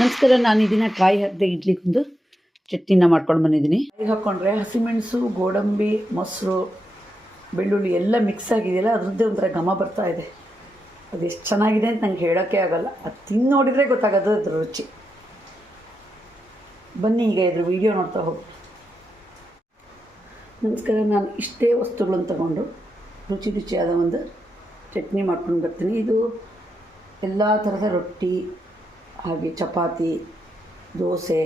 ನಮಸ್ಕಾರ, ನಾನು ಇದನ್ನ ಕಾಯಿ ಹಾಕದೆ ಇಡ್ಲಿಗೊಂದು ಚಟ್ನಿನ ಮಾಡ್ಕೊಂಡು ಬಂದಿದ್ದೀನಿ. ಕಾಯಿ ಹಾಕ್ಕೊಂಡ್ರೆ ಹಸಿಮೆಣಸು, ಗೋಡಂಬಿ, ಮೊಸರು, ಬೆಳ್ಳುಳ್ಳಿ ಎಲ್ಲ ಮಿಕ್ಸ್ ಆಗಿದೆಯಲ್ಲ, ಅದರದ್ದೇ ಒಂಥರ ಘಮ ಬರ್ತಾ ಇದೆ. ಅದು ಎಷ್ಟು ಚೆನ್ನಾಗಿದೆ ಅಂತ ನಂಗೆ ಹೇಳೋಕ್ಕೆ ಆಗಲ್ಲ. ಅದು ತಿಂದು ನೋಡಿದರೆ ಗೊತ್ತಾಗೋದು ಅದ್ರ ರುಚಿ. ಬನ್ನಿ ಈಗ ಇದ್ರ ವಿಡಿಯೋ ನೋಡ್ತಾ ಹೋಗಿ. ನಮಸ್ಕಾರ, ನಾನು ಇಷ್ಟೇ ವಸ್ತುಗಳನ್ನು ತಗೊಂಡು ರುಚಿ ರುಚಿಯಾದ ಒಂದು ಚಟ್ನಿ ಮಾಡ್ಕೊಂಡು ಬರ್ತೀನಿ. ಇದು ಎಲ್ಲ ಥರದ ರೊಟ್ಟಿ ಹಾಗೆ ಚಪಾತಿ, ದೋಸೆ,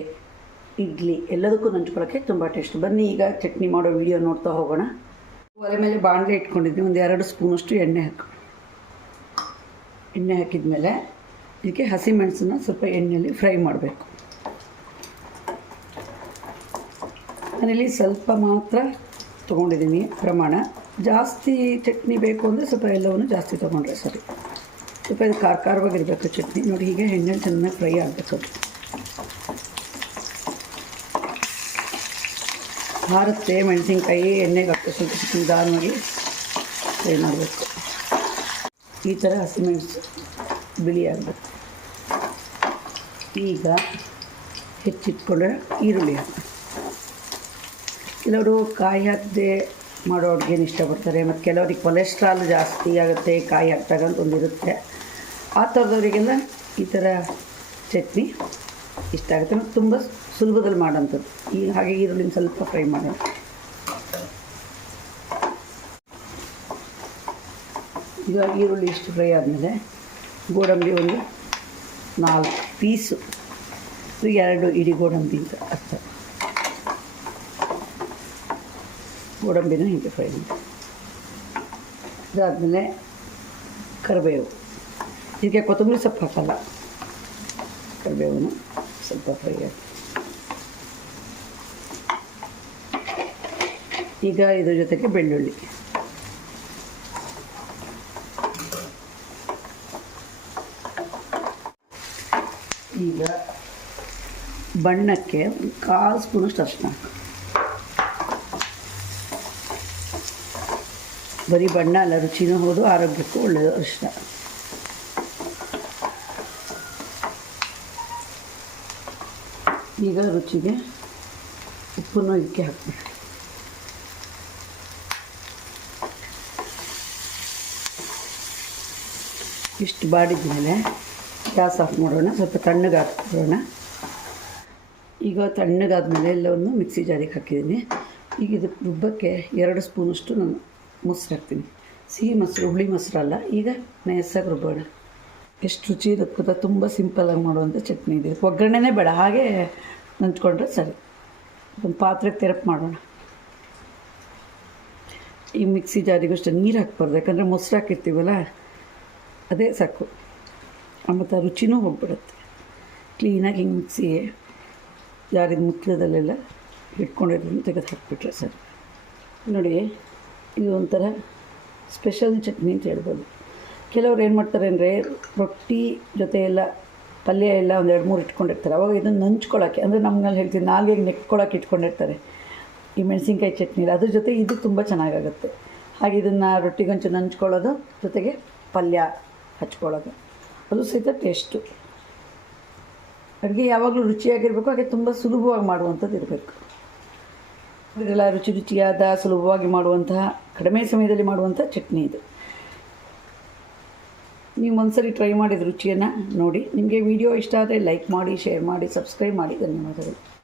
ಇಡ್ಲಿ ಎಲ್ಲದಕ್ಕೂ ನಂಚ್ಕೊಳ್ಳೋಕ್ಕೆ ತುಂಬ ಟೇಸ್ಟ್. ಬನ್ನಿ ಈಗ ಚಟ್ನಿ ಮಾಡೋ ವಿಡಿಯೋ ನೋಡ್ತಾ ಹೋಗೋಣ. ಒಲೆ ಮೇಲೆ ಬಾಣಲೆ ಇಟ್ಕೊಂಡಿದ್ವಿ. ಒಂದು ಎರಡು ಸ್ಪೂನಷ್ಟು ಎಣ್ಣೆ ಹಾಕಿ. ಎಣ್ಣೆ ಹಾಕಿದ ಮೇಲೆ ಇದಕ್ಕೆ ಹಸಿಮೆಣಸನ್ನ ಸ್ವಲ್ಪ ಎಣ್ಣೆಯಲ್ಲಿ ಫ್ರೈ ಮಾಡಬೇಕು. ನಾನಿಲ್ಲಿ ಸ್ವಲ್ಪ ಮಾತ್ರ ತೊಗೊಂಡಿದ್ದೀನಿ ಪ್ರಮಾಣ. ಜಾಸ್ತಿ ಚಟ್ನಿ ಬೇಕು ಅಂದರೆ ಸ್ವಲ್ಪ ಎಲ್ಲವನ್ನು ಜಾಸ್ತಿ ತೊಗೊಂಡ್ರೆ ಸರಿ. ಸ್ವಲ್ಪ ಇದು ಖಾರ ಖಾರವಾಗಿರಬೇಕು ಚಟ್ನಿ. ನೋಡಿ, ಹೀಗೆ ಎಣ್ಣೆ ಚೆನ್ನಾಗಿ ಫ್ರೈ ಆಗಬೇಕು. ಹಾರುತ್ತೆ ಮೆಣಸಿನ್ಕಾಯಿ ಎಣ್ಣೆಗೆ ಹಾಕಿ ಸ್ವಲ್ಪ ಸ್ವಲ್ಪ ನಿಧಾನವಾಗಿ ಫ್ರೈ ಮಾಡಬೇಕು. ಈ ಥರ ಹಸಿಮೆಣಸು ಬಿಳಿ ಆಗಬೇಕು. ಈಗ ಹೆಚ್ಚಿಟ್ಕೊಂಡ್ರೆ ಈರುಳ್ಳಿ ಹಾಕಿ ಕೆಲವರು ಕಾಯಿ ಹಾಕದೆ ಮಾಡೋ ಅಡುಗೆನ ಇಷ್ಟಪಡ್ತಾರೆ, ಮತ್ತು ಕೆಲವರಿಗೆ ಕೊಲೆಸ್ಟ್ರಾಲ್ ಜಾಸ್ತಿ ಆಗುತ್ತೆ, ಕಾಯಿ ಹಾಕ್ದಾಗ ಅಂತ ಒಂದಿರುತ್ತೆ. ಆ ಥರದವರಿಗೆಲ್ಲ ಈ ಥರ ಚಟ್ನಿ ಇಷ್ಟ ಆಗುತ್ತೆ ಮತ್ತು ತುಂಬ ಸುಲಭದಲ್ಲಿ ಮಾಡೋಂಥದ್ದು ಈ ಹಾಗೆ ಈರುಳ್ಳಿನ ಸ್ವಲ್ಪ ಫ್ರೈ ಮಾಡೋಣ. ಇದು ಈರುಳ್ಳಿ ಇಷ್ಟು ಫ್ರೈ ಆದಮೇಲೆ ಗೋಡಂಬಿ ಒಂದು ನಾಲ್ಕು ಪೀಸು. ಎರಡು ಇಡೀ ಗೋಡಂಬಿ ಅಂತ ಅರ್ಥ. ಗೋಡಂಬಿನೂ ಹಿಂಗೆ ಫ್ರೈ ಮಾಡಿ. ಇದಾದಮೇಲೆ ಕರಿಬೇವು. ಇದಕ್ಕೆ ಕೊತ್ತಂಬರಿ ಸೊಪ್ಪು ಹಾಕಲ್ಲ. ಸ್ವಲ್ಪ ಫ್ರೈ ಈಗ ಇದ್ರ ಜೊತೆಗೆ ಬೆಳ್ಳುಳ್ಳಿ. ಈಗ ಬಣ್ಣಕ್ಕೆ ಕಾಲು ಸ್ಪೂನಷ್ಟು ಅರಿಶಿನ ಬರೀ ಬಣ್ಣ ಅಲ್ಲ, ರುಚಿನೂ ಹೌದು, ಆರೋಗ್ಯಕ್ಕೂ ಒಳ್ಳೆಯದು ಅರಿಶಿನ ಈಗ ರುಚಿಗೆ ಉಪ್ಪನ್ನು ಇದಕ್ಕೆ ಹಾಕ್ಬಿಟ್ಟು ಇಷ್ಟು ಬಾಡಿದ ಮೇಲೆ ಗ್ಯಾಸ್ ಆಫ್ ಮಾಡೋಣ, ಸ್ವಲ್ಪ ತಣ್ಣಗೆ ಹಾಕ್ಬಿಡೋಣ ಈಗ ತಣ್ಣಗಾದ್ಮೇಲೆ ಎಲ್ಲವನ್ನು ಮಿಕ್ಸಿ ಜಾರಿಗೆ ಹಾಕಿದ್ದೀನಿ. ಈಗ ಇದು ರುಬ್ಬಕ್ಕೆ ಎರಡು ಸ್ಪೂನಷ್ಟು ನಾನು ಮೊಸರು ಹಾಕ್ತೀನಿ. ಸಿಹಿ ಮೊಸರು, ಹುಳಿ ಮೊಸರಲ್ಲ ಈಗ ನಯಸ್ಸಾಗಿ ರುಬ್ಬೋಣ. ಎಷ್ಟು ರುಚಿ ಇರುತ್ತೆ ಗೊತ್ತಾ ತುಂಬ ಸಿಂಪಲಾಗಿ ಮಾಡುವಂಥ ಚಟ್ನಿ ಇದೆ. ಒಗ್ಗರಣೆನೇ ಬೇಡ, ಹಾಗೆ ನಂಚ್ಕೊಂಡ್ರೆ ಸರಿ. ಒಂದು ಪಾತ್ರೆಗೆ ತೆರಪ್ ಮಾಡೋಣ. ಈ ಮಿಕ್ಸಿ ಜಾರಿಗೂ ಅಷ್ಟೇ, ನೀರು ಹಾಕ್ಬಾರ್ದು, ಯಾಕಂದರೆ ಮೊಸರು ಹಾಕಿರ್ತೀವಲ್ಲ, ಅದೇ ಸಾಕು. ಮತ್ತು ಆ ರುಚಿನೂ ಹೋಗ್ಬಿಡುತ್ತೆ. ಕ್ಲೀನಾಗಿ ಹಿಂಗೆ ಮಿಕ್ಸಿ ಜಾರಿದ ಮುತ್ತಲದಲ್ಲೆಲ್ಲ ಇಟ್ಕೊಂಡಿರೋದನ್ನು ತೆಗೆದು ಹಾಕ್ಬಿಟ್ರೆ ಸರಿ. ನೋಡಿ, ಇದು ಒಂಥರ ಸ್ಪೆಷಲ್ ಚಟ್ನಿ ಅಂತ ಹೇಳ್ಬೋದು. ಕೆಲವ್ರು ಏನು ಮಾಡ್ತಾರೆ ಅಂದರೆ ರೊಟ್ಟಿ ಜೊತೆ ಎಲ್ಲ, ಪಲ್ಯ ಎಲ್ಲ ಒಂದು ಎರಡು ಮೂರು ಇಟ್ಕೊಂಡಿರ್ತಾರೆ. ಅವಾಗ ಇದನ್ನು ನಂಚ್ಕೊಳ್ಳೋಕ್ಕೆ ಅಂದರೆ ನಮ್ಮಲ್ಲಿ ಹೇಳ್ತೀವಿ ನಾಲ್ಗೆಗೆ ನೆಕ್ಕೊಳ್ಳೋಕೆ ಇಟ್ಕೊಂಡಿರ್ತಾರೆ. ಈ ಮೆಣಸಿನ್ಕಾಯಿ ಚಟ್ನಿ ಅದ್ರ ಜೊತೆ ಇದು ತುಂಬ ಚೆನ್ನಾಗಾಗುತ್ತೆ. ಹಾಗೆ ಇದನ್ನು ರೊಟ್ಟಿಗಂಚು ನಂಚ್ಕೊಳ್ಳೋದು, ಜೊತೆಗೆ ಪಲ್ಯ ಹಚ್ಕೊಳ್ಳೋದು. ಅದು ಸಹಿತ ಟೇಸ್ಟು. ಅಡುಗೆ ಯಾವಾಗಲೂ ರುಚಿಯಾಗಿರಬೇಕು, ಹಾಗೆ ತುಂಬ ಸುಲಭವಾಗಿ ಮಾಡುವಂಥದ್ದು ಇರಬೇಕು. ಇದೆಲ್ಲ ರುಚಿ ರುಚಿಯಾದ, ಸುಲಭವಾಗಿ ಮಾಡುವಂತಹ, ಕಡಿಮೆ ಸಮಯದಲ್ಲಿ ಮಾಡುವಂಥ ಚಟ್ನಿ ಇದು. ನೀವು ಒಂದ್ಸರಿ ಟ್ರೈ ಮಾಡಿದ ರುಚಿಯನ್ನು ನೋಡಿ. ನಿಮಗೆ ವಿಡಿಯೋ ಇಷ್ಟ ಆದರೆ ಲೈಕ್ ಮಾಡಿ ಶೇರ್ ಮಾಡಿ ಸಬ್ಸ್ಕ್ರೈಬ್ ಮಾಡಿ. ಧನ್ಯವಾದಗಳು.